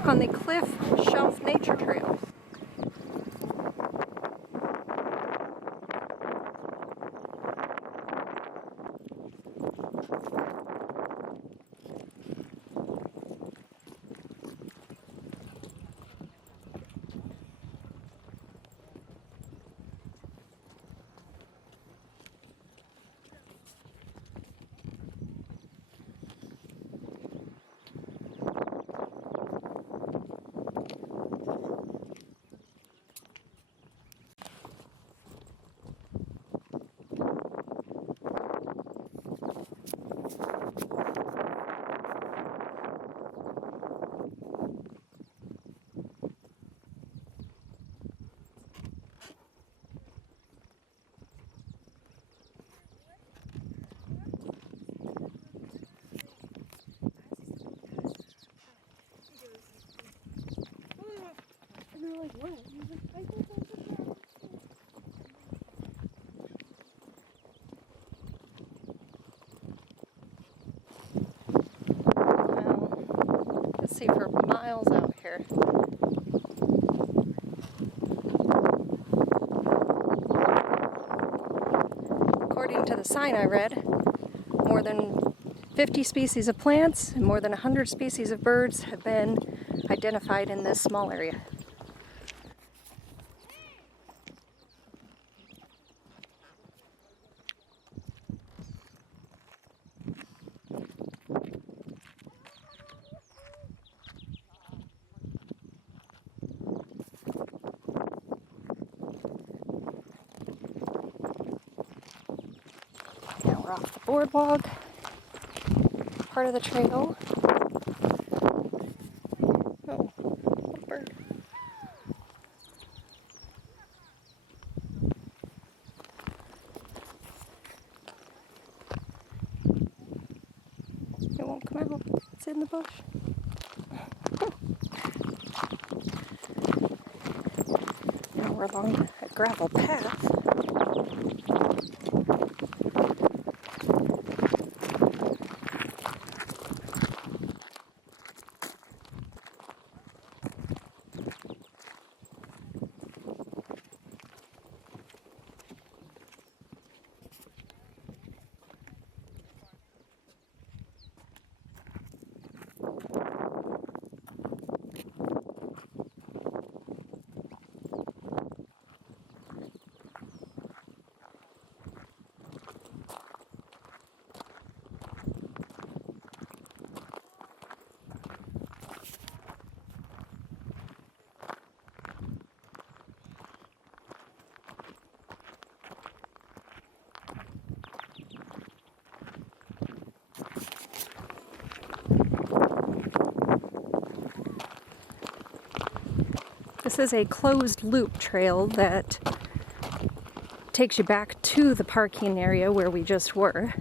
walk on the Cliff Shelf Nature Trail. Let's see for miles out here. According to the sign I read, more than 50 species of plants and more than 100 species of birds have been identified in this small area. Now we're off the boardwalk, part of the trail. Oh, a bird. It won't come out. It's in the bush. Now we're along a gravel path. This is a closed loop trail that takes you back to the parking area where we just were,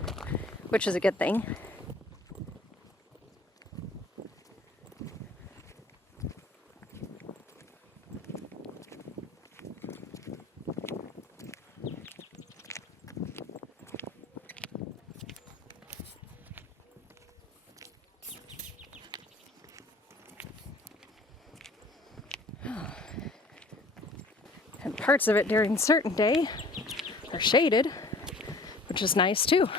which is a good thing. And parts of it during certain day are shaded, which is nice too.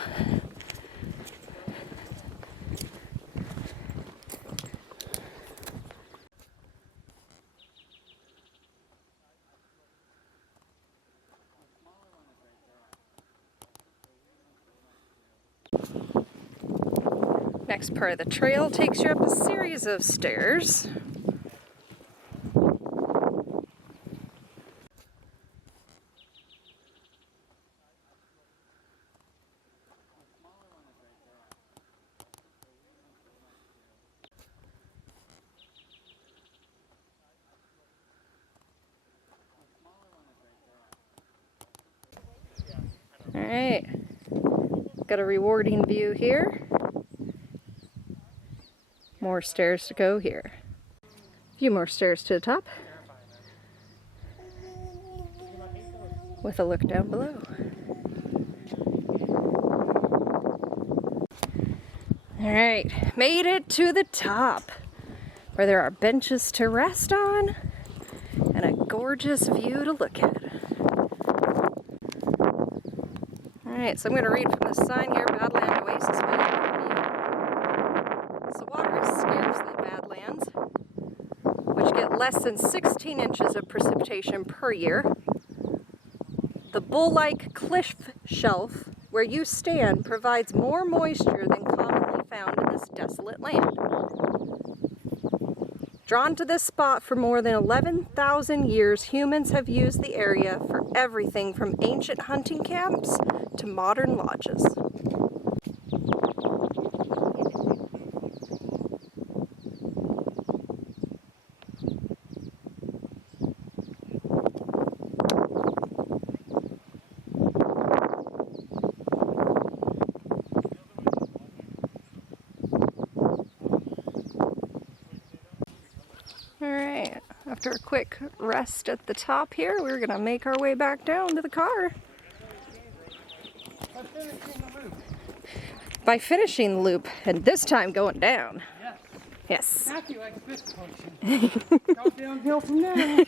Next part of the trail takes you up a series of stairs. Alright, got a rewarding view here. More stairs to go here. A few more stairs to the top. With a look down below. Alright, made it to the top. where there are benches to rest on and a gorgeous view to look at. Alright, so I'm going to read from the sign here, Badland Oasis. So water is scarce in the Badlands, which get less than 16 inches of precipitation per year. The bowl-like cliff shelf where you stand provides more moisture than commonly found in this desolate land. Drawn to this spot for more than 11,000 years, humans have used the area for everything from ancient hunting camps to modern lodges. Alright, after a quick rest at the top here, we're going to make our way back down to the car. By finishing the loop, and this time going down. Yes. Matthew likes this portion. Go downhill from there.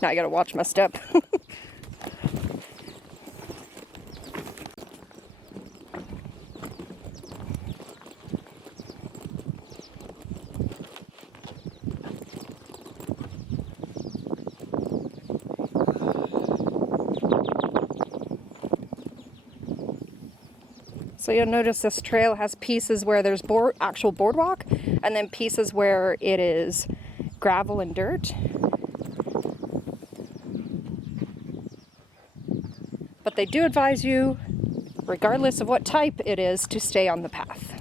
Now I gotta watch my step. So you'll notice this trail has pieces where there's actual boardwalk, and then pieces where it is gravel and dirt. But they do advise you, regardless of what type it is, to stay on the path.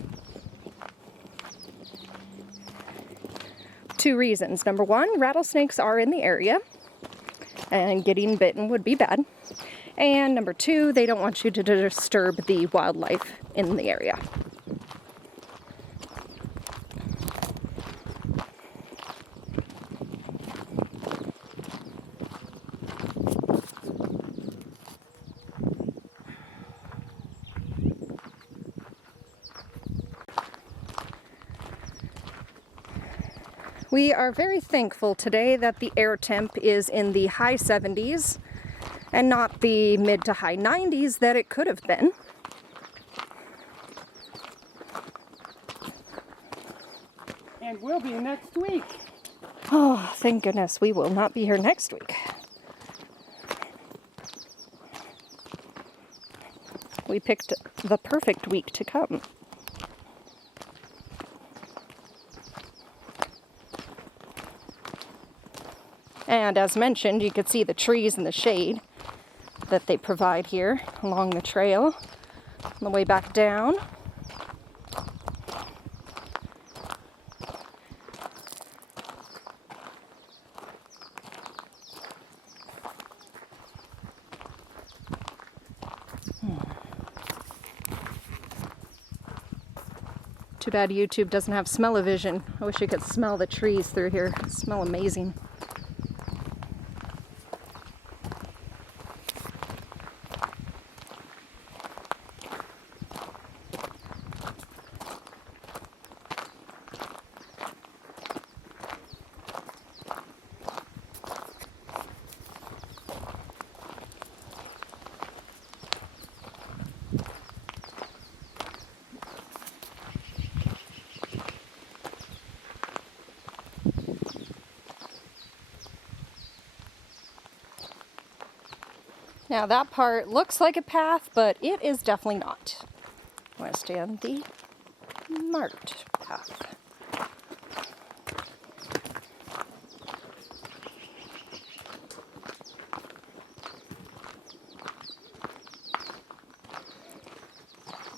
2 reasons. Number 1, rattlesnakes are in the area, and getting bitten would be bad. And number 2, they don't want you to disturb the wildlife in the area. We are very thankful today that the air temp is in the high 70s and not the mid to high 90s that it could have been. And we'll be next week. Oh, thank goodness we will not be here next week. We picked the perfect week to come. And as mentioned, you can see the trees and the shade that they provide here along the trail on the way back down. Too bad YouTube doesn't have smell-o-vision. I wish you could smell the trees through here. They smell amazing. Now that part looks like a path, but it is definitely not. I want to stay on the marked path.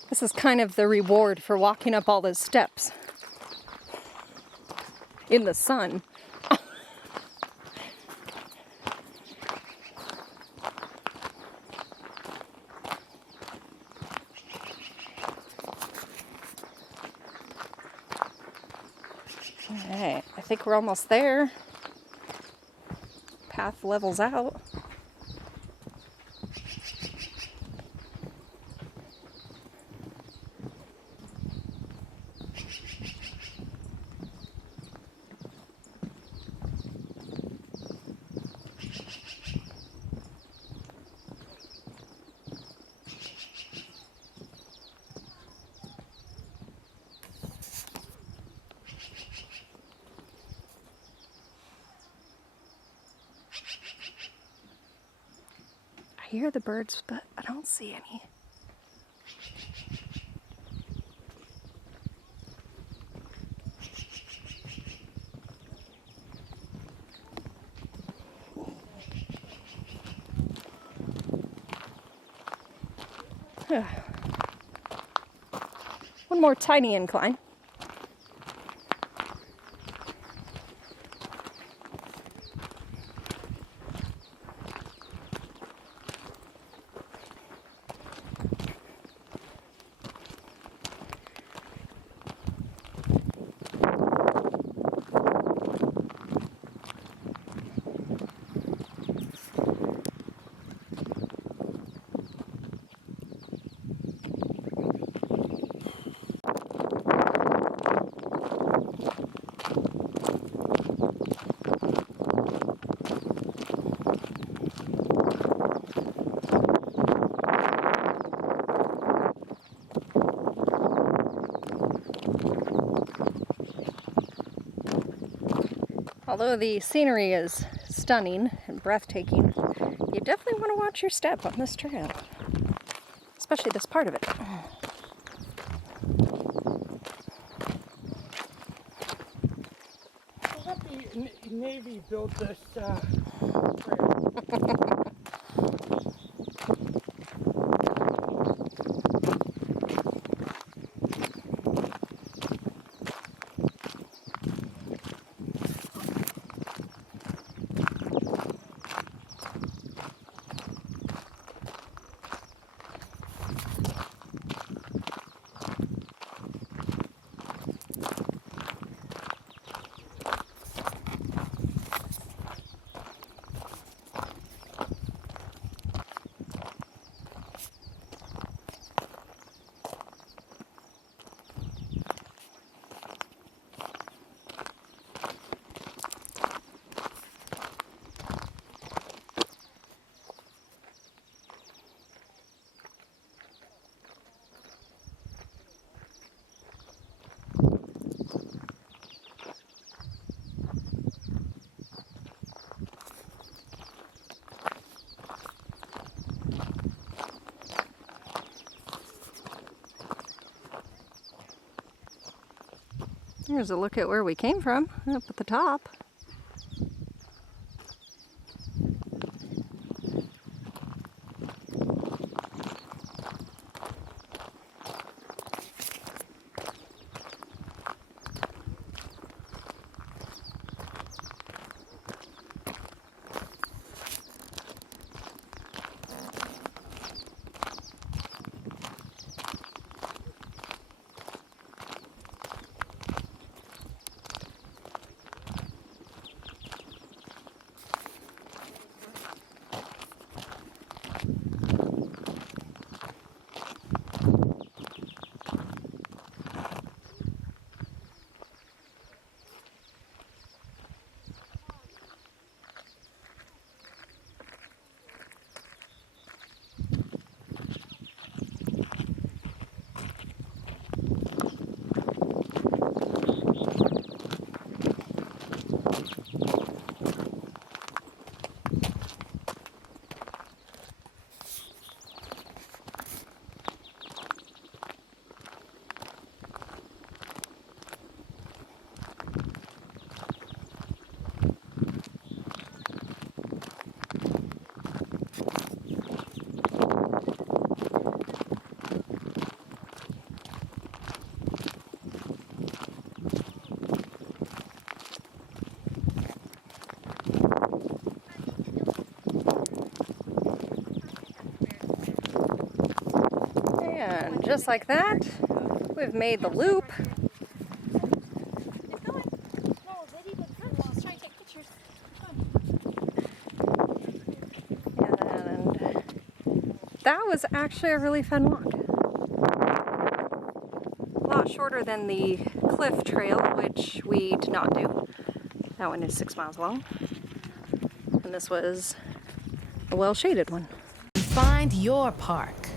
This is kind of the reward for walking up all those steps in the sun. Alright, I think we're almost there. Path levels out. hear the birds, but I don't see any. One more tiny incline. Although the scenery is stunning and breathtaking, you definitely want to watch your step on this trail, especially this part of it. I thought the Navy built this trail. Here's a look at where we came from, up at the top. And just like that, we've made the loop. And that was actually a really fun walk. A lot shorter than the cliff trail, which we did not do. That one is 6 miles long. And this was a well-shaded one. Find your park.